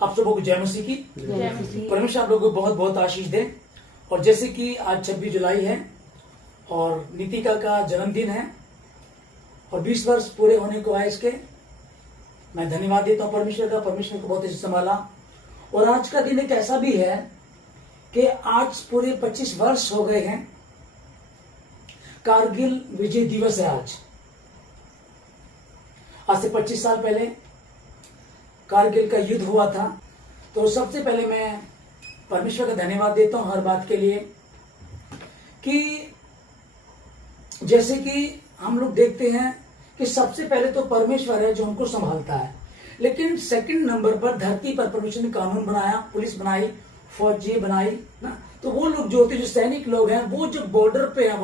आप सबों को जय मसीह की। परमेश्वर आप लोगों को बहुत बहुत आशीष दे। और जैसे कि आज 26 जुलाई है और नीतिका का जन्मदिन है और 20 वर्ष पूरे होने को आए इसके, मैं धन्यवाद देता हूँ परमेश्वर का। परमेश्वर को बहुत अच्छे संभाला। और आज का दिन एक ऐसा भी है कि आज पूरे 25 वर्ष हो गए हैं। कारगिल विजय दिवस है आज से 25 साल पहले कारगिल का युद्ध हुआ था। तो सबसे पहले मैं परमेश्वर का धन्यवाद देता हूं हर बात के लिए कि जैसे कि हम लोग देखते हैं कि सबसे पहले तो परमेश्वर है जो हमको संभालता है, लेकिन सेकंड नंबर पर धरती पर परमेश्वर ने कानून बनाया, पुलिस बनाई, फौजी बनाई ना। तो वो लोग जो होते हैं, जो सैनिक लोग हैं, वो जो बॉर्डर पे है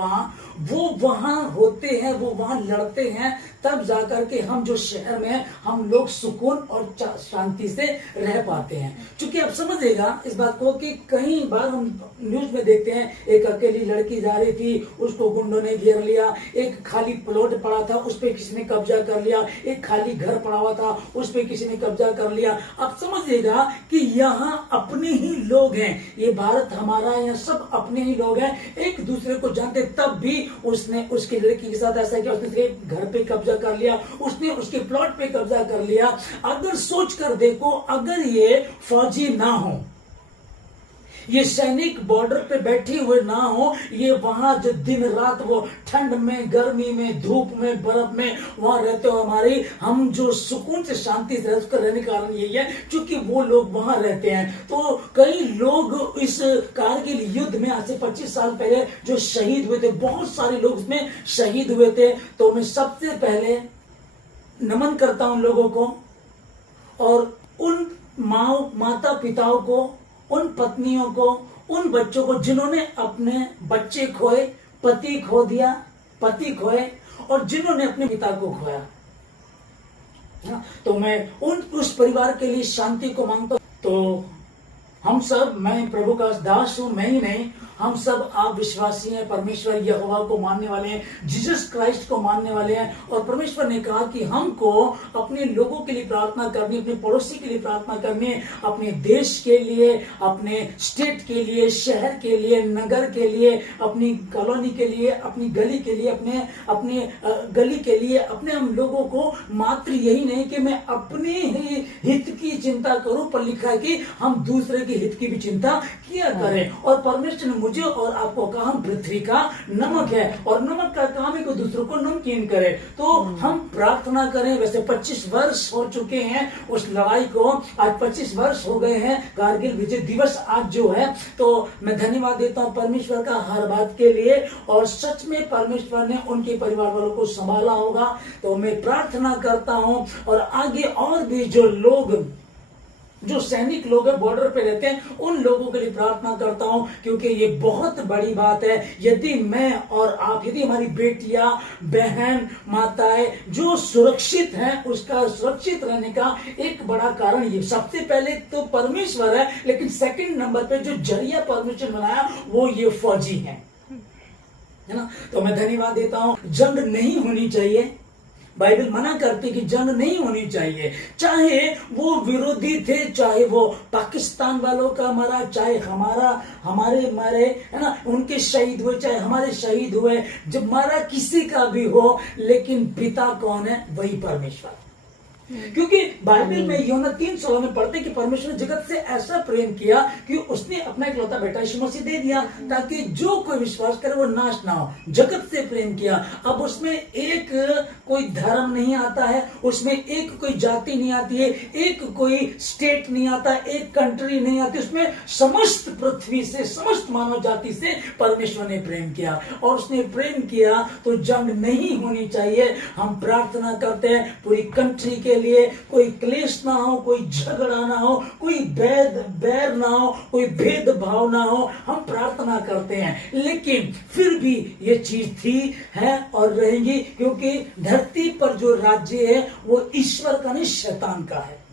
वो वहां होते हैं, वो वहां लड़ते हैं, तब जाकर के हम जो शहर में हम लोग सुकून और शांति से रह पाते हैं। क्योंकि आप समझिएगा इस बात को कि कई बार हम न्यूज में देखते हैं, एक अकेली लड़की जा रही थी, उसको गुंडों ने घेर लिया, एक खाली प्लॉट पड़ा था उस पर किसी ने कब्जा कर लिया, एक खाली घर पड़ा हुआ था उस पर किसी ने कब्जा कर लिया। आप समझिएगा कि यहाँ अपने ही लोग हैं, ये भारत हमारा, यहाँ सब अपने ही लोग हैं, एक दूसरे को जानते, तब भी उसने उसकी लड़की के साथ ऐसा किया, उसने घर पे कब्जा कर लिया, उसने उसके प्लॉट पे कब्जा कर लिया। अगर सोच कर देखो, अगर ये फौजी ना हो, ये सैनिक बॉर्डर पे बैठे हुए ना हो, ये वहां जो दिन रात वो ठंड में, गर्मी में, धूप में, बर्फ में वहां रहते हो, हम जो सुकून से शांति से रहने का कारण यही है क्योंकि वो लोग वहां रहते हैं। तो कई लोग इस कारगिल युद्ध में आज से 25 साल पहले जो शहीद हुए थे, बहुत सारे लोग उसमें शहीद हुए थे। तो मैं सबसे पहले नमन करता हूं लोगों को और उन माता पिताओं को, उन पत्नियों को, उन बच्चों को जिन्होंने अपने बच्चे खोए, पति खो दिया, पति खोए, और जिन्होंने अपने पिता को खोया। तो मैं उस परिवार के लिए शांति को मांगता हूं। तो हम सब, मैं प्रभु का दास हूं, मैं ही नहीं, हम सब आप विश्वासी हैं, परमेश्वर यहोवा को मानने वाले हैं, जीसस क्राइस्ट को मानने वाले हैं। और परमेश्वर ने कहा कि हमको अपने लोगों के लिए प्रार्थना करनी, अपने पड़ोसी के लिए प्रार्थना करनी है, अपने देश के लिए, अपने स्टेट के लिए, शहर के लिए, नगर के लिए, अपनी कॉलोनी के लिए, अपनी गली के लिए, अपने गली के लिए, अपने हम लोगों को मात्र यही नहीं कि मैं अपने ही हित की चिंता करूं, पर लिखा है कि हम दूसरे के हित की भी चिंता किया करें। और परमेश्वर ने मुझे और आपको कहा हम पृथ्वी का नमक है और नमक का काम है कि दूसरों को नमकीन करे। तो हम प्रार्थना करें। वैसे 25 वर्ष हो चुके हैं उस लड़ाई को, आज 25 वर्ष हो गए हैं कारगिल विजय दिवस आज जो है। तो मैं धन्यवाद देता हूं परमेश्वर का हर बात के लिए, और सच में परमेश्वर ने उनके परिवार वालों को संभाला होगा। तो मैं प्रार्थना करता हूं और आगे और भी जो लोग, जो सैनिक लोग हैं, बॉर्डर पे रहते हैं, उन लोगों के लिए प्रार्थना करता हूं, क्योंकि ये बहुत बड़ी बात है। यदि मैं और आप, यदि हमारी बेटियां, बहन, माताएं जो सुरक्षित हैं, उसका सुरक्षित रहने का एक बड़ा कारण ये सबसे पहले तो परमेश्वर है, लेकिन सेकंड नंबर पे जो जरिया परमेश्वर बनाया वो ये फौजी है ना। तो मैं धन्यवाद देता हूं। जंग नहीं होनी चाहिए, बाइबल मना करती कि जंग नहीं होनी चाहिए। चाहे वो विरोधी थे, चाहे वो पाकिस्तान वालों का मरा, चाहे हमारे मरे, है ना, उनके शहीद हुए, चाहे हमारे शहीद हुए, जब मरा किसी का भी हो, लेकिन पिता कौन है? वही परमेश्वर। क्योंकि बाइबल में यूहन्ना 3:16 में पढ़ते कि परमेश्वर ने जगत से ऐसा प्रेम किया कि उसने अपना इकलौता बेटा यीशु मसीह दे दिया, ताकि जो कोई विश्वास करे वो नाश ना हो। जगत से प्रेम किया। अब उसमें एक कोई धर्म नहीं आता है, उसमें एक कोई जाति नहीं आती है, एक कोई स्टेट नहीं आता, एक कंट्री नहीं आती, उसमें समस्त पृथ्वी से, समस्त मानव जाति से परमेश्वर ने प्रेम किया। और उसने प्रेम किया तो जंग नहीं होनी चाहिए। हम प्रार्थना करते हैं पूरी कंट्री के लिए, कोई क्लेश ना हो, कोई झगड़ा ना हो, कोई बैर ना हो, कोई भेदभाव ना हो, हम प्रार्थना करते हैं। लेकिन फिर भी ये चीज थी, है और रहेगी, क्योंकि धरती पर जो राज्य है वो ईश्वर का नहीं, शैतान का है।